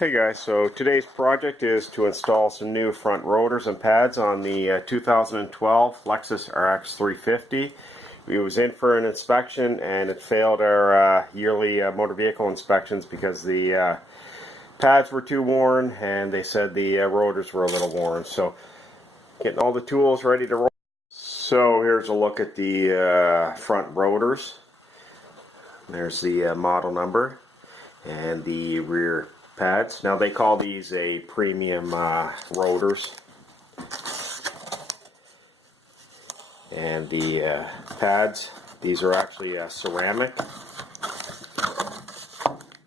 Hey guys, so today's project is to install some new front rotors and pads on the 2012 Lexus RX 350. It was in for an inspection and it failed our yearly motor vehicle inspections because the pads were too worn and they said the rotors were a little worn. So getting all the tools ready to roll. So here's a look at the front rotors. There's the model number and the rear pads. Now they call these a premium rotors, and the pads, these are actually ceramic,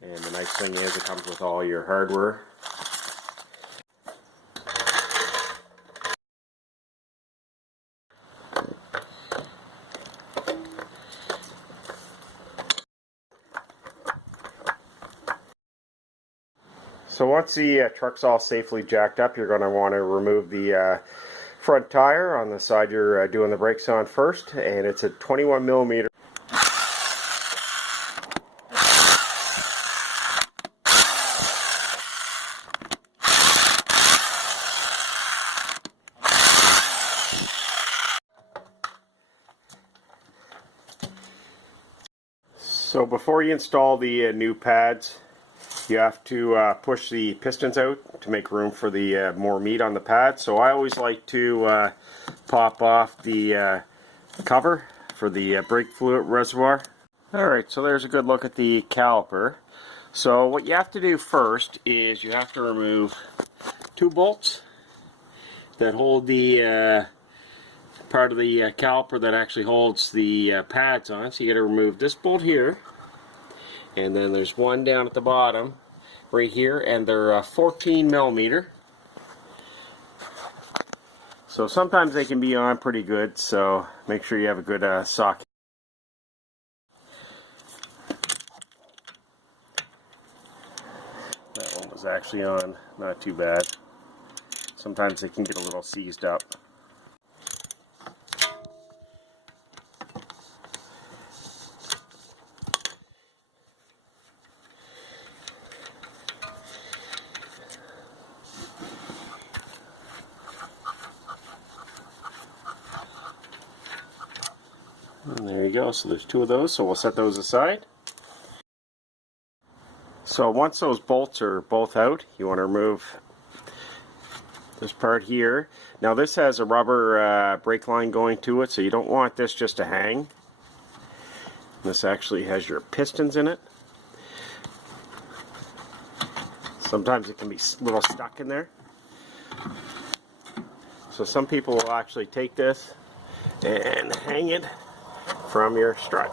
and the nice thing is it comes with all your hardware. So once the truck's all safely jacked up, you're going to want to remove the front tire on the side you're doing the brakes on first, and it's a 21 millimeter. So before you install the new pads, you have to push the pistons out to make room for the more meat on the pad. So I always like to pop off the cover for the brake fluid reservoir. Alright, so there's a good look at the caliper. So what you have to do first is you have to remove two bolts that hold the part of the caliper that actually holds the pads on. So you got to remove this bolt here, and then there's one down at the bottom right here, and they're 14 millimeter. So sometimes they can be on pretty good, so make sure you have a good socket. That one was actually on, not too bad. Sometimes they can get a little seized up. And there you go, so there's two of those, so we'll set those aside. So once those bolts are both out, you want to remove this part here. Now this has a rubber brake line going to it, so you don't want this just to hang. This actually has your pistons in it. Sometimes it can be a little stuck in there. So some people will actually take this and hang it from your strut.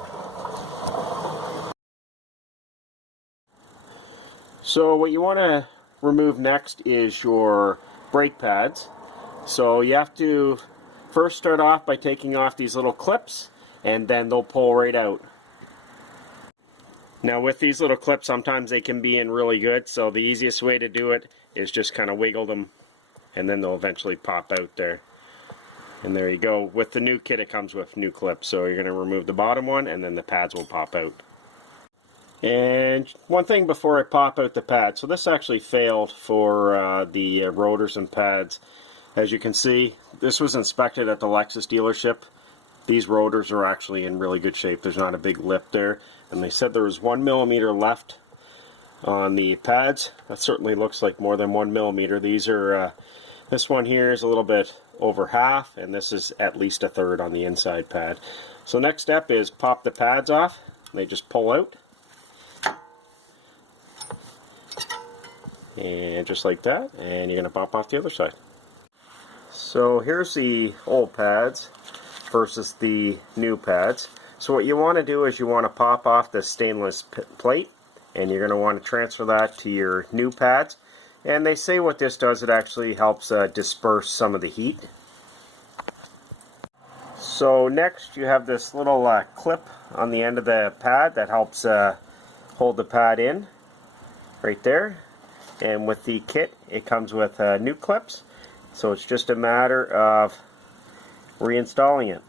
So what you want to remove next is your brake pads. So you have to first start off by taking off these little clips, and then they'll pull right out. Now with these little clips, sometimes they can be in really good, so the easiest way to do it is just kind of wiggle them, and then they'll eventually pop out there. And there you go. With the new kit, it comes with new clips. So you're going to remove the bottom one, and then the pads will pop out. And one thing before I pop out the pad. So this actually failed for the rotors and pads. As you can see, this was inspected at the Lexus dealership. These rotors are actually in really good shape. There's not a big lip there. And they said there was 1 millimeter left on the pads. That certainly looks like more than 1 millimeter. These are, this one here is a little bit over half, and this is at least a third on the inside pad. So next step is pop the pads off. They just pull out, and just like that, and you're going to pop off the other side. So here's the old pads versus the new pads. So what you want to do is you want to pop off the stainless plate, and you're going to want to transfer that to your new pads. And they say what this does, it actually helps disperse some of the heat. So next you have this little clip on the end of the pad that helps hold the pad in right there. And with the kit, it comes with new clips. So it's just a matter of reinstalling it.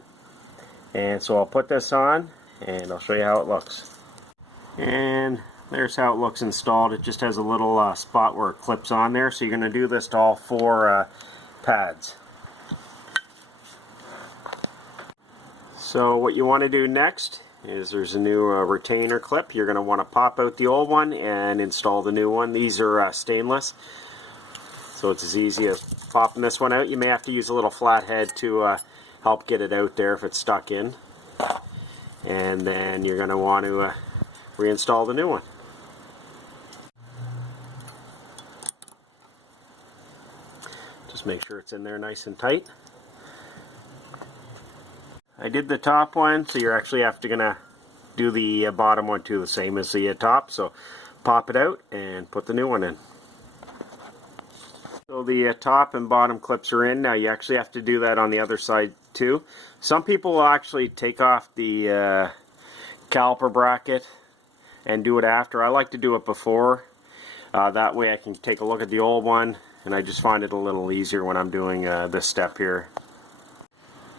And so I'll put this on and I'll show you how it looks. And there's how it looks installed. It just has a little spot where it clips on there, so you're going to do this to all 4 pads. So what you want to do next is there's a new retainer clip. You're going to want to pop out the old one and install the new one. These are stainless, so it's as easy as popping this one out. You may have to use a little flat head to help get it out there if it's stuck in. And then you're going to want to reinstall the new one. Just make sure it's in there nice and tight. I did the top one, so you're actually gonna do the bottom one too, the same as the top. So pop it out and put the new one in. So the top and bottom clips are in. Now you actually have to do that on the other side too. Some people will actually take off the caliper bracket and do it after. I like to do it before. That way I can take a look at the old one, and I just find it a little easier when I'm doing this step here.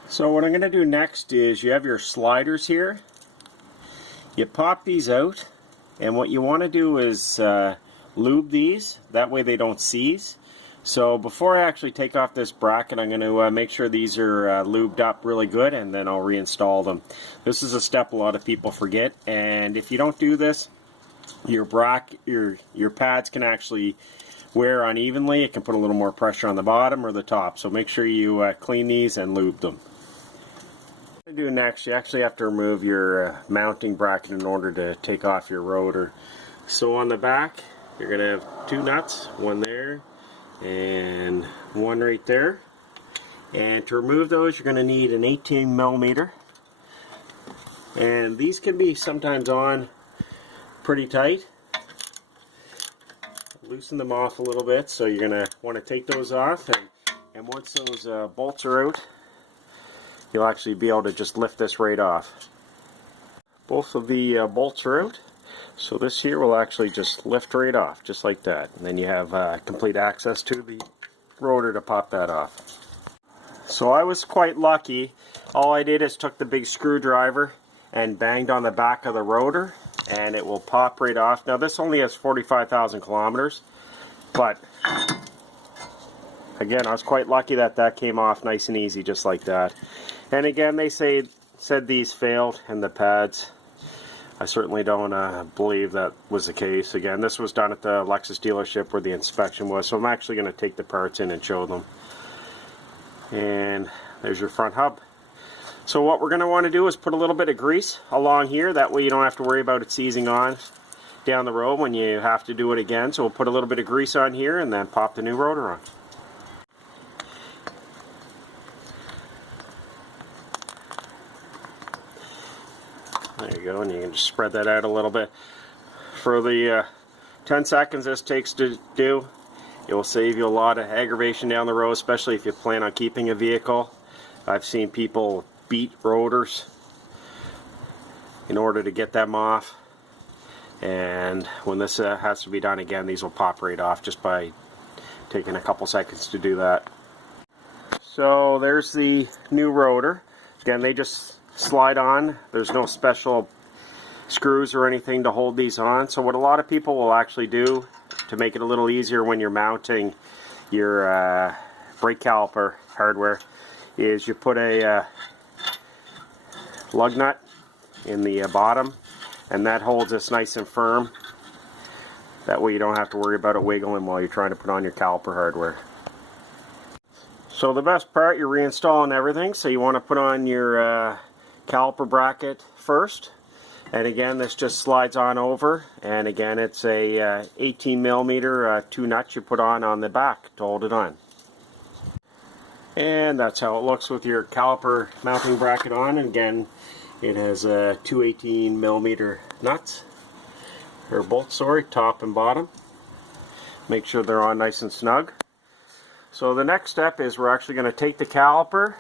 So what I'm going to do next is you have your sliders here. You pop these out, and what you want to do is lube these. That way they don't seize. So before I actually take off this bracket, I'm going to make sure these are lubed up really good, and then I'll reinstall them. This is a step a lot of people forget, and if you don't do this, your pads can actually wear unevenly. It can put a little more pressure on the bottom or the top. So make sure you clean these and lube them. What you do next, you actually have to remove your mounting bracket in order to take off your rotor. So on the back, you're going to have 2 nuts, one there and one right there. And to remove those, you're going to need an 18 millimeter. And these can be sometimes on pretty tight. Loosen them off a little bit, so you're going to want to take those off, and once those bolts are out, you'll actually be able to just lift this right off. Both of the bolts are out, so this here will actually just lift right off, just like that. And then you have complete access to the rotor to pop that off. So I was quite lucky. All I did is took the big screwdriver and banged on the back of the rotor, and it will pop right off. Now this only has 45,000 kilometers, but again, I was quite lucky that that came off nice and easy, just like that. And again, they said these failed in the pads. I certainly don't believe that was the case. Again, this was done at the Lexus dealership where the inspection was, so I'm actually going to take the parts in and show them. And there's your front hub. So what we're going to want to do is put a little bit of grease along here. That way you don't have to worry about it seizing on down the road when you have to do it again. So we'll put a little bit of grease on here and then pop the new rotor on. There you go, and you can just spread that out a little bit. For the 10 seconds this takes to do, it will save you a lot of aggravation down the road, especially if you plan on keeping a vehicle. I've seen people beat rotors in order to get them off, and when this has to be done again, these will pop right off just by taking a couple seconds to do that. So there's the new rotor. Again, they just slide on. There's no special screws or anything to hold these on. So what a lot of people will actually do to make it a little easier when you're mounting your brake caliper hardware is you put a lug nut in the bottom, and that holds this nice and firm. That way you don't have to worry about it wiggling while you're trying to put on your caliper hardware. So the best part, you're reinstalling everything, so you want to put on your caliper bracket first, and again this just slides on over, and again it's a 18 millimeter 2 nuts you put on the back to hold it on. And that's how it looks with your caliper mounting bracket on. And again, it has 2 18 millimeter nuts, or bolts, sorry, top and bottom. Make sure they're on nice and snug. So the next step is we're actually going to take the caliper.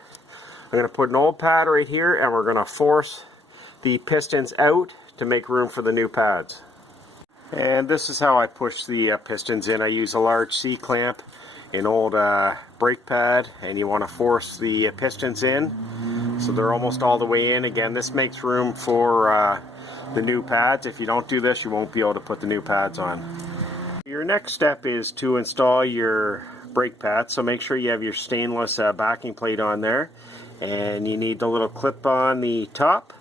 I'm going to put an old pad right here, and we're going to force the pistons out to make room for the new pads. And this is how I push the pistons in. I use a large C-clamp, an old brake pad, and you want to force the pistons in so they're almost all the way in. Again, this makes room for the new pads. If you don't do this, you won't be able to put the new pads on. Your next step is to install your brake pads, so make sure you have your stainless backing plate on there, and you need the little clip on the top.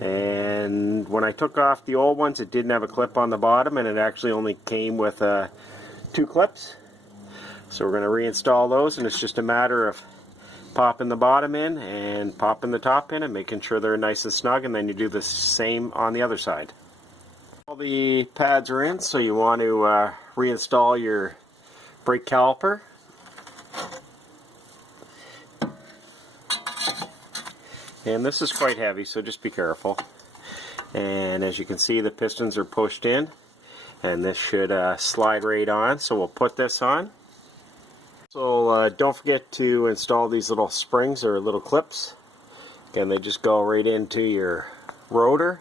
And when I took off the old ones, it didn't have a clip on the bottom, and it actually only came with 2 clips. So we're going to reinstall those, and it's just a matter of popping the bottom in and popping the top in and making sure they're nice and snug, and then you do the same on the other side. All the pads are in, so you want to reinstall your brake caliper. And this is quite heavy, so just be careful. And as you can see, the pistons are pushed in, and this should slide right on, so we'll put this on. So don't forget to install these little springs or little clips. Again, they just go right into your rotor,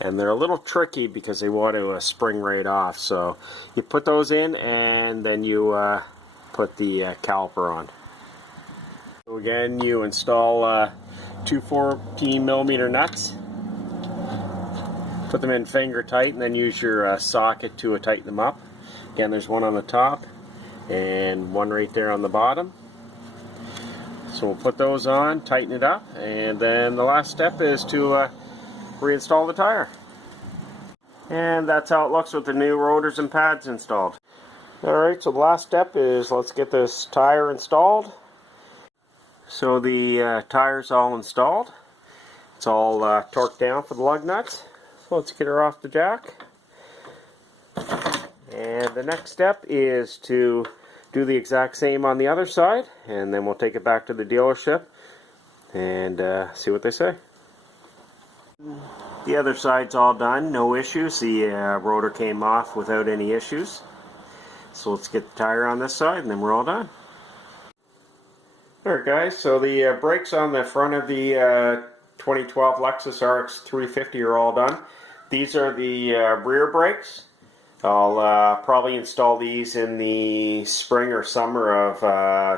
and they're a little tricky because they want to spring right off. So you put those in, and then you put the caliper on. So again, you install 2 14mm nuts, put them in finger tight, and then use your socket to tighten them up. Again, there's one on the top and one right there on the bottom. So we'll put those on, tighten it up, and then the last step is to reinstall the tire. And that's how it looks with the new rotors and pads installed. Alright, so the last step is let's get this tire installed. So the tire's all installed. It's all torqued down for the lug nuts. So let's get her off the jack. And the next step is to do the exact same on the other side, and then we'll take it back to the dealership and see what they say. The other side's all done, no issues. The rotor came off without any issues. So let's get the tire on this side, and then we're all done. Alright guys, so the brakes on the front of the 2012 Lexus RX 350 are all done. These are the rear brakes. I'll probably install these in the spring or summer of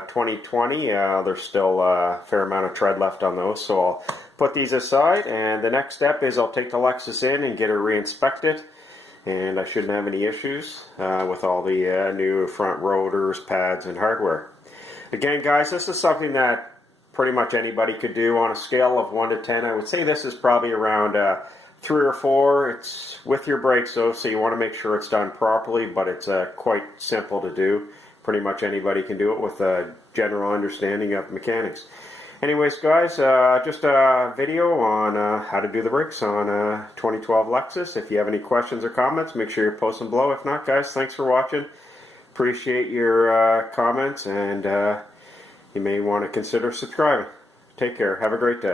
2020. There's still a fair amount of tread left on those, so I'll put these aside, and the next step is I'll take the Lexus in and get her re-inspected, and I shouldn't have any issues with all the new front rotors, pads, and hardware. Again guys, this is something that pretty much anybody could do on a scale of 1 to 10. I would say this is probably around 3 or 4. It's with your brakes though, so you want to make sure it's done properly, but it's quite simple to do. Pretty much anybody can do it with a general understanding of mechanics. Anyways guys, just a video on how to do the brakes on 2012 Lexus. If you have any questions or comments, make sure you post them below. If not guys, thanks for watching. Appreciate your comments, and you may want to consider subscribing. Take care. Have a great day.